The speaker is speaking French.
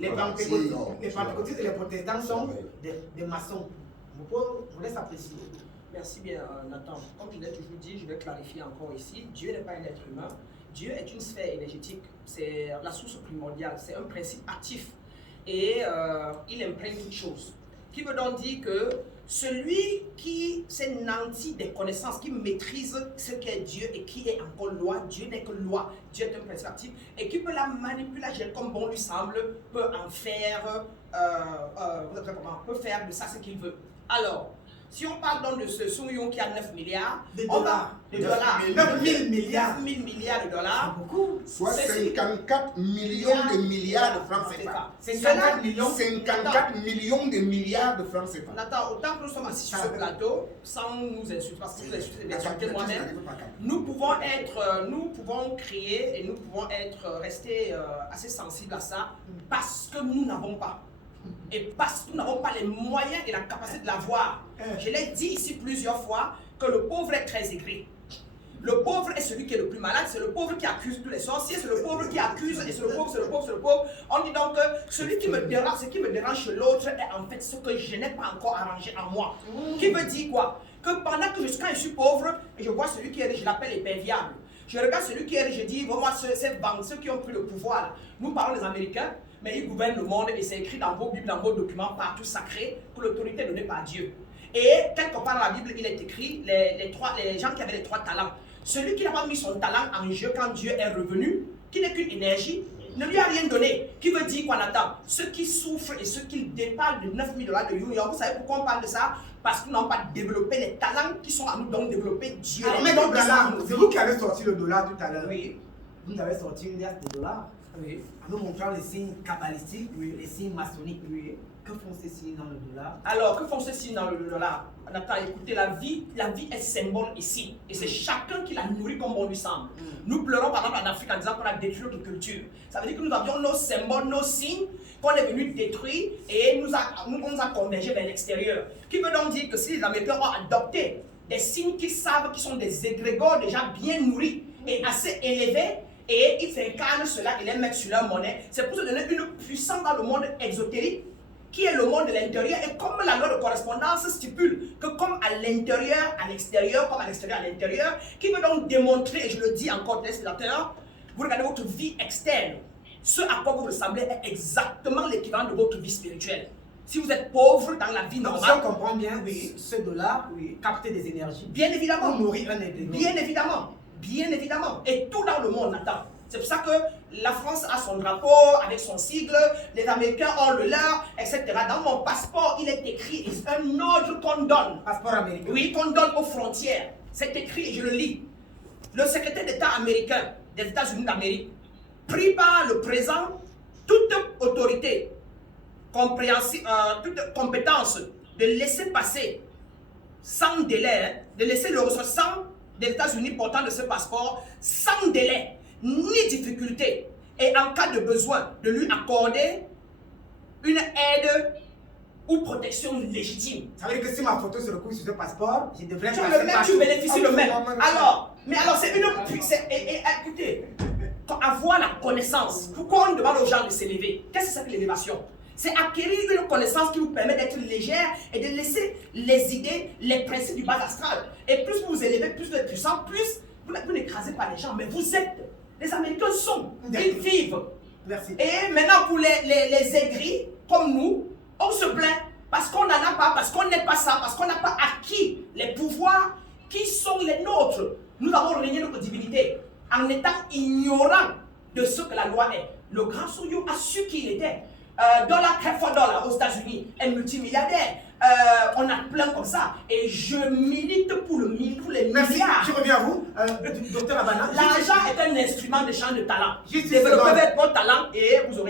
Les pentecôtistes et les protestants sont des maçons. Vous laissez apprécier. Merci bien, Nathan. Comme je l'ai toujours dit, je vais clarifier encore ici. Dieu n'est pas un être humain. Dieu est une sphère énergétique. C'est la source primordiale. C'est un principe actif. Et il imprègne toutes choses. Qui veut donc dire que celui qui s'est nanti des connaissances, qui maîtrise ce qu'est Dieu et qui est encore loi, Dieu n'est que loi, Dieu est un principe actif, et qui peut la manipuler comme bon lui semble, peut en faire, peut faire de ça ce qu'il veut. Alors, si on parle donc de ce souillon qui a 9 milliards de dollars, 9 000 milliards de dollars, c'est beaucoup. Soit 54 millions de milliards de francs CFA. 54 millions 54 millions de milliards de francs CFA. Nathan, autant que nous sommes assis sur ce plateau, sans nous insulter, parce que vous insultez moi-même, nous pouvons crier et nous pouvons rester assez sensibles à ça parce que nous n'avons pas. Et parce que nous n'avons pas les moyens et la capacité de l'avoir. Je l'ai dit ici plusieurs fois que le pauvre est très aigri. Le pauvre est celui qui est le plus malade, c'est le pauvre qui accuse tous les sorciers, c'est le pauvre qui accuse, et c'est le pauvre, c'est le pauvre, c'est le pauvre. On dit donc que celui qui me dérange, ce qui me dérange chez l'autre est en fait ce que je n'ai pas encore arrangé en moi. Qui veut dire quoi? Que pendant que quand je suis pauvre, et je vois celui qui est riche, je l'appelle imperviable. Je regarde celui qui est riche, je dis, moi, ceux qui ont pris le pouvoir, là. Nous parlons des Américains, mais ils gouvernent le monde et c'est écrit dans vos Bibles, dans vos documents partout sacrés, que l'autorité est donnée par Dieu. Et quelque part dans la Bible, il est écrit, les gens qui avaient les 3 talents, celui qui n'a pas mis son talent en jeu quand Dieu est revenu, qui n'est qu'une énergie, ne lui a rien donné. Qui veut dire qu'on attend? Ceux qui souffrent et ceux qui départent de 9 000 $ de union, vous savez pourquoi on parle de ça? Parce qu'ils n'ont pas développé les talents qui sont à nous, donc développer Dieu. Mais donc, c'est vous qui avez sorti le dollar tout à l'heure. Oui. Vous avez sorti une liasse de dollars. Oui. En nous montrant les signes kabbalistiques, les signes maçonniques. Que font ces signes dans le dollar? Alors, que font ces signes dans le dollar? Nathan, écoutez, la vie est symbole ici. Et c'est chacun qui la nourrit comme bon lui semble. Nous pleurons par exemple en Afrique en disant qu'on a détruit notre culture. Ça veut dire que nous avions nos symboles, nos signes qu'on est venu détruire et on nous a convergés vers l'extérieur. Qui veut donc dire que si les Américains ont adopté des signes qu'ils savent qui sont des égrégores déjà bien nourris et assez élevés, et ils incarnent cela et les mettent sur leur monnaie, c'est pour se donner une puissance dans le monde exotérique qui est le monde de l'intérieur. Et comme la loi de correspondance stipule que comme à l'intérieur, à l'extérieur, comme à l'extérieur, à l'intérieur, qui veut donc démontrer, et je le dis encore téléspectateurs, vous regardez votre vie externe, ce à quoi vous ressemblez est exactement l'équivalent de votre vie spirituelle. Si vous êtes pauvre dans la vie normale, si on comprend bien, ce dollar capte des énergies. Bien évidemment. Pour nourrir un égrégore. Bien évidemment. Bien évidemment. Et tout dans le monde attend. C'est pour ça que la France a son drapeau avec son sigle, les Américains ont le leur, etc. Dans mon passeport, il est écrit, c'est un ordre qu'on donne. Passeport américain. Oui, qu'on donne aux frontières. C'est écrit et je le lis. Le secrétaire d'État américain des États-Unis d'Amérique prie par le présent toute autorité, toute compétence de laisser passer sans délai, de laisser le ressortissant des États-Unis portant de ce passeport sans délai ni difficulté et en cas de besoin de lui accorder une aide ou protection légitime. Ça veut dire que si ma photo se retrouve sur ce passeport, je devrais tu passer le mets, par tu bénéficies le même. Alors c'est une puissance. Écoutez, avoir la connaissance. Pourquoi on demande aux gens de s'élever? Qu'est-ce que c'est que l'élévation? C'est acquérir une connaissance qui vous permet d'être légère et de laisser les idées, les principes du bas astral. Et plus vous vous élevez, plus vous êtes puissant, plus vous n'écrasez pas les gens, mais vous êtes. Les Américains sont, ils vivent. Merci. Et maintenant pour les aigris, comme nous, on se plaint parce qu'on n'en a pas, parce qu'on n'est pas ça, parce qu'on n'a pas acquis les pouvoirs qui sont les nôtres. Nous avons régné notre divinité en étant ignorants de ce que la loi est. Le grand Soyo a su qui il était. Dollar $4 aux États-Unis est multimilliardaire. On a plein comme ça. Et je milite pour les milliards. Je reviens à vous, docteur Abana. L'argent est un instrument d'échange de talent. Juste Développez votre talent et vous aurez